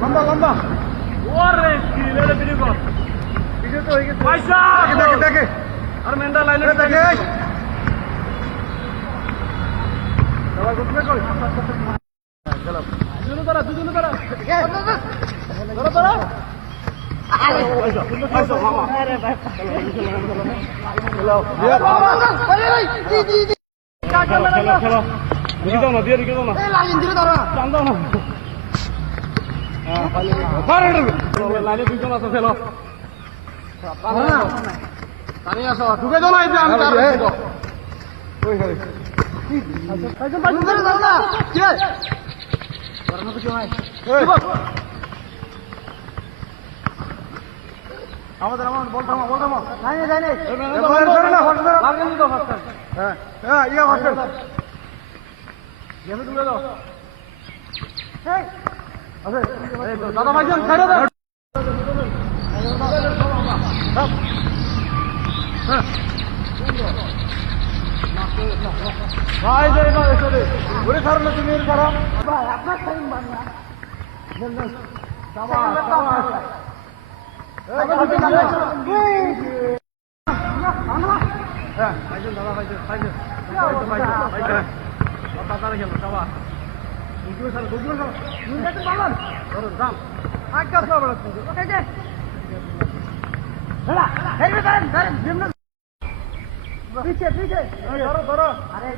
লম্বা লম্বা ওরে কি লেলে ভিডিও কর ভিডিও তো হয়ে গেছে পয়সা দেখে দেখে আর মেন্ডা লাইনে দেখে সবাই ঘুরবে কই চলো দুজনে তারা ধরো ধরো আইসো মামা আরে ভাই চলো খেলো দিকে দাও না দিকে দাও না টান দাও না লাইনে দুজন আছে খেলো পানি আসো ঢুকে দাও না এই যে আমি ওই ঘরে আমাদের আমার বলতাম হ্যাঁ হ্যাঁ ইয়া হোস্টেল গেমে তুলে দাও দাদা ভাইজান ছেড়ে দাও ভাই যে না এসে ওরে ছাড়ো না তুমি এর ছাড়ো ভাই আপনার টাইম বানা ধরো ধরো আরে